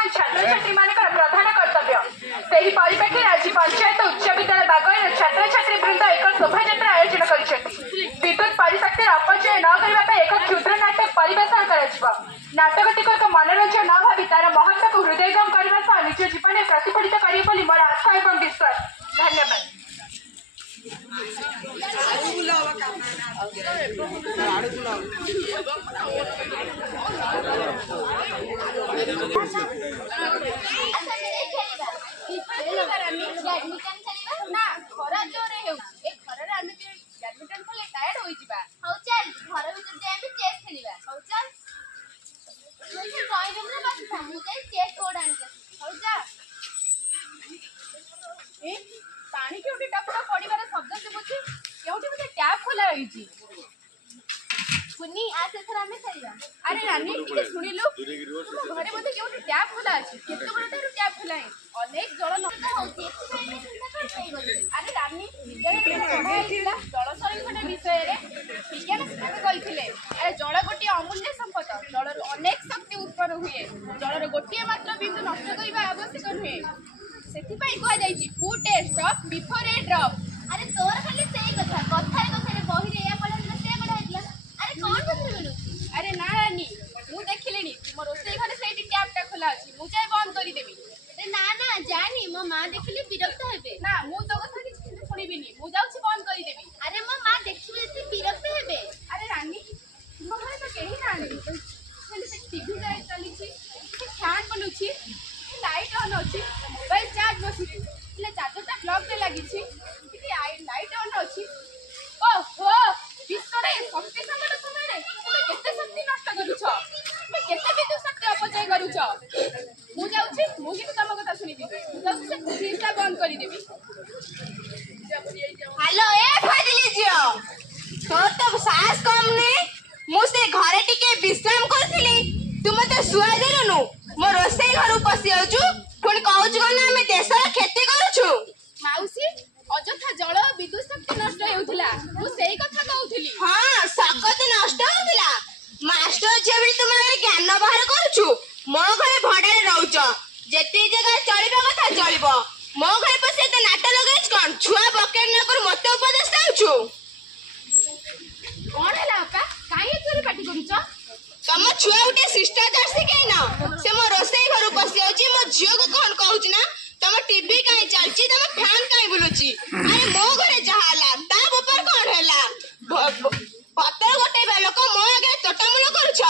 वर्तमान छात्र छात्री मान प्रधान कर्तव्य से ही परिप्रेक्षी आज पंचायत उच्च विद्यालय बागवानी छात्र छात्री वृंद एक शोभा यात्रा आयोजन कर विद्युत परिशक्ति अपचय न करने एक क्षुद्र नाटक परिवेशन कर नाटकटी को एक मनोरंजन न भावी तार महत्व को हृदयगम करने सह निज जीवन में प्रतिफलित कर मोर आशा और विश्वास। धन्यवाद। पानी क्यों टपका पड़िबार शब्द सुबुची केउठी मते टैप खोला होईची कुनी आज एथर हमें खेलिबा। अरे रानी टिके सुनिलु तुम घरे मते केउठी टैप खोला अछि केते बड़ तारु टैप खोला है अनेक जल नष्ट होउची अरे रानी जल संरक्षण विषय रे विज्ञान शिक्षक कहिथिले अरे जल गोटी अमूल्य संपद जल अनेक शक्ति उत्पन्न हुए जल गोटी मात्र बिंदु नष्ट करिबा आवश्यक नुहे सेथिपाई कह जाईची food a stop before A drop. अरे तोर खाली सेही कथा कथारे बही रे या पढा से पढा दिला। अरे कोन पत्र मिलु। अरे ना रानी मु देखिलेनी तुम रोसई घरे सेठी टैप टा खोला अछि मु जाय बंद करी देबी। अरे ना ना जानी मो मां देखिले विरक्त हेबे। ना मु तो कथा किछि सुनिबिनी मु जाउछि बंद करी देबी। अरे मो मां देखिले एते विरक्त हेबे। अरे रानी तुम घरे तो केही ना आनी खाली से टीवी जाय चलीछि फैन बनुछि लाइट ऑन अछि मोबाइल चार्ज बसी ले चार्जर ता प्लग पे लागि छि कि लाइट ऑन अछि ओहो विश्व रे शक्ति संकट समय रे तुमे केते शक्ति नष्ट करू छ तुमे केते विद्युत शक्ति अपचय करू छ मु जाउ छि मु कि तम कथा सुनि दिबी मु जाउ से फ्रिज बंद करी देबी। हेलो ए फाजिली जियो तो तो साहस कम ने मु से घरे टिके विश्राम करथिली तुम तो सुआ देलनु मो रोसई घर पसी आउछु पुणी कहूछु कोना हमें देशर खेती करूछु। माउसी अजथा जल विद्युत शक्ति नष्ट हेउथिला मु सेही कथा कहउथिली। हां सकत नष्ट होथिला मास्टर जेबी तुम ज्ञान बाहर करूछु मो घरे भडा रे रहउछ जेती जगह चलिबा कथा चलिबो मो घरे पसे त नाट लगेछ कोन छुआ बकेट न कर मते उपदेश दाउछु। कोन हला अपा काहे तोरी पाटी करूछ तम छुआ उठे शिष्टाचार सिखाई ना से मो रोसई घर पसी आउची मो झियो को कोन कहउछ ना तम टीवी काई चलची तम फैन काई बुलुची। अरे मो घरे जहाला ता ऊपर कोन हैला पत्तर गोटे बे लोक मो आगे तोटामुल करूछ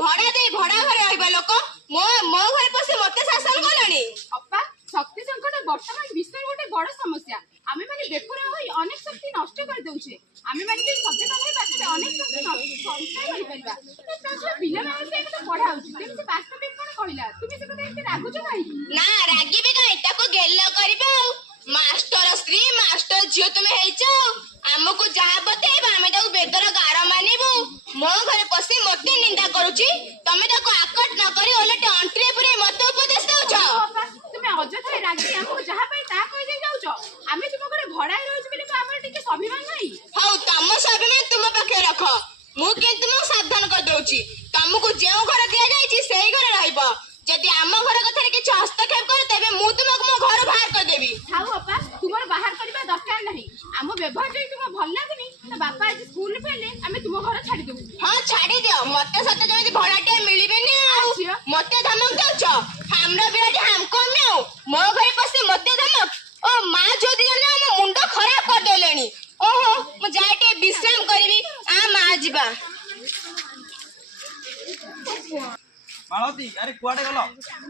भड़ा दे भड़ा घरे आइबा लोक मो घरे पसी मते शासन करलानी। अपा शक्ति संकट वर्तमान विश्व गोटे बड़ समस्या आमे माने बेखरा होई अनेक शक्ति नष्ट कर दउछे आमे माने जे सचेतन होई बाटे अनेक शक्ति संचय करि परिबा तो पिला माने से तो पढ़ा होची तेम से वास्तविक कोन कहिला तुमे से कते रागु छ काई ना रागी बे काई ताको गेल्ला करबा मास्टर श्री मास्टर जियो तुमे हेइछो हमको जहा बतेबा हमें ताको बेदर गारा मानिबो मो घरे पसी मते निंदा करूची तमे ताको आकट न करी ओलटे अंट्री पुरे मते उपदेश दउछ। तुमे अजथा रागी हमको जहा पई ता कहि दे जाउछ आमे तुम घरे भड़ाई रहउछ बिले हमर टिके स्वाभिमान नाही। हौ तम स्वाभिमान तुम पाखे रख मु के तुम सावधान कर दउची तुमको जेउ घर दिया जाईची सेही घर रहइबो जदी आम घर कथरे किछ हस्तक्षेप करे तबे मु तुमको मो घर बाहर कर देबी। हाउ अपा तुमर बाहर करबा दरकार नाही आम व्यवहार जे तुम भल लागनी त बापा आज स्कूल पेले आमे तुम घर छाडी देबू। हां छाडी दियो मते सते जदी भड़ाटे मिलिबेनी आ मते धमक दउछ हमरा बिराटी हमको मेउ मो घर पसे मते धमक ओ मां जदी जने हम मुंड खराब कर देलेनी ओहो मु जाइटे विश्राम करबी आ मां जीबा। मालती अरे कुआडे गलो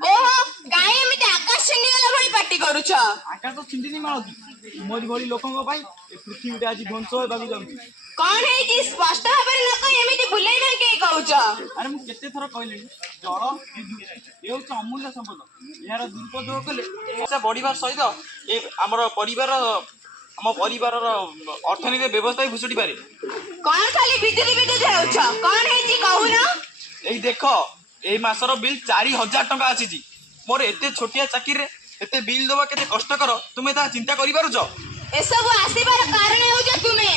ओहो गाय एमिते आकाश छिंडी गला भली पार्टी करूछ आकाश तो छिंडिनी मालती मोरी भली लोकंग पई ए पृथ्वीटे आज ध्वंस होबाकू जाउची कोन है कि स्पष्ट भाबरे लोक एमिते बुलाइबा के कहूछ। अरे मु केते थरा कहलेनी जल विद्युत ए होछ अमूल्य संपद यार दुरुपयोग कले से बढिबार सहित ए हमर परिवार हम परिवार अर्थनीति व्यवस्था ही भुसुडी पारे कोन खाली बिजली विद्युत हेउछ कोन है कि कहू ना एई देखो एई मासर बिल 4000 टका आसी मोर एते छोटिया चाकरी रे एते बिल दबा केते कष्ट कर तुमे ता चिंता करि पारुछ ए सब आसीबार कारण हेउछ तुमे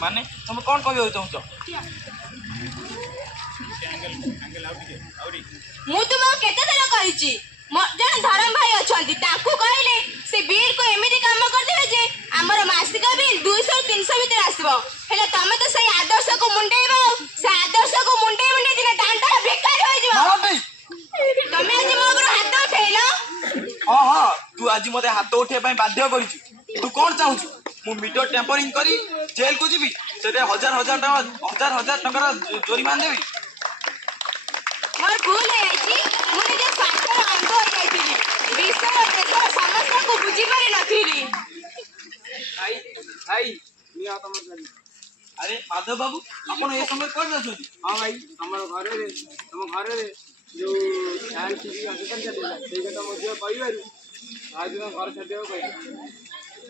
माने तुम कोन कहबो चाहछ मु तुम केते थरा रही जन धरम भाई अच्छा कहले से बिल को एमती कम करदे जे आमर मासिक बिल 200-300 भीतर आसब हेले तमे तो सही आदर्श को मुंडेइबो से आदर्श को मुंडे दिन टांटा बेकार हो जिवो तमे आज मो ऊपर हाथ उठेलो हाँ हाँ तू आज मते हाथ उठे बाध्य करिछु तू कौन चाहूछु मु मीटर टेम्परिंग करी जेल को जीवी से हजार टका जोरिमान देवी मोर भूल है जी मु निजे स्वास्थ्य अंध हो जाईतिली विश्व और देशर समस्या को बुझी पारि नथिली भाई भाई निया तमर अरे माधव बाबू आपण ए समय कर जाछोती हाँ भाई हमर घरे रे जो फैन टीवी असकन चलेला सेई कथा मध्य कहिबारु आज दिन घर छाडियो कहि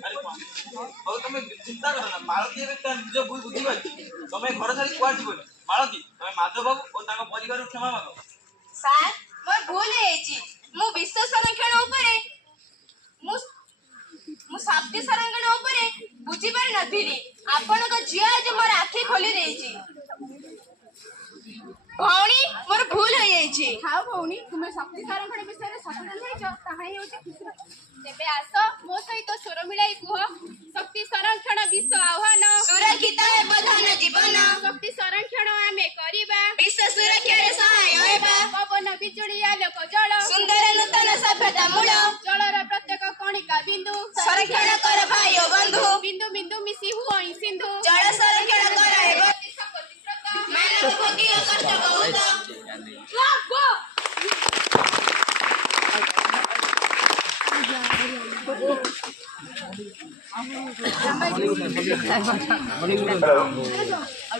अरे और तुम चिंता करो ना मालती एबे त निज भूल बुद्धि बाई तुम घर छाड़ी कुआ जीवन मालती तुम माधव बाबू और ताका परिवार क्षमा मांगो सर मोर भूल है जी मु विश्व संरक्षण ऊपर मु शक्ति संरक्षण ऊपर बुझी पारि नथिली आपण को जिया आज मोर आखि खोली देछि भौणी मोर भूल हो जाईछि हाँ भौणी तुम्हें शक्ति संरक्षण विषय में सचेतन होइछ ताहा ही होछि खुशी तेबे आस मो सहित स्वर मिलाई कुह शक्ति संरक्षण विश्व आह्वान सुरक्षित है बधन जीवन शक्ति संरक्षण आमे करिबा विश्व सुरक्षा रे सहाय होइबा पवन बिजुली आलोक जल सुंदर नूतन सभ्यता मूल जलर प्रत्येक कणिका बिंदु संरक्षण कर भाई ओ बंधु बिंदु बिंदु मिसी हुई सिंधु जल संरक्षण कर एवं मानव भोगी कष्ट बहुत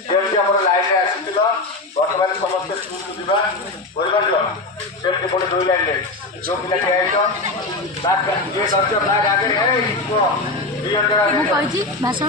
जेमती हमर लाइन रे आसिथिलो वर्तमान समस्त स्कूल को दिबा परिवार लो सेमती पुणी 2 लाइन रे जो पिला के आइतो बात ये सत्य भाग आगे है को दियर करा ମୁଁ କହିଛି ଭାଷଣ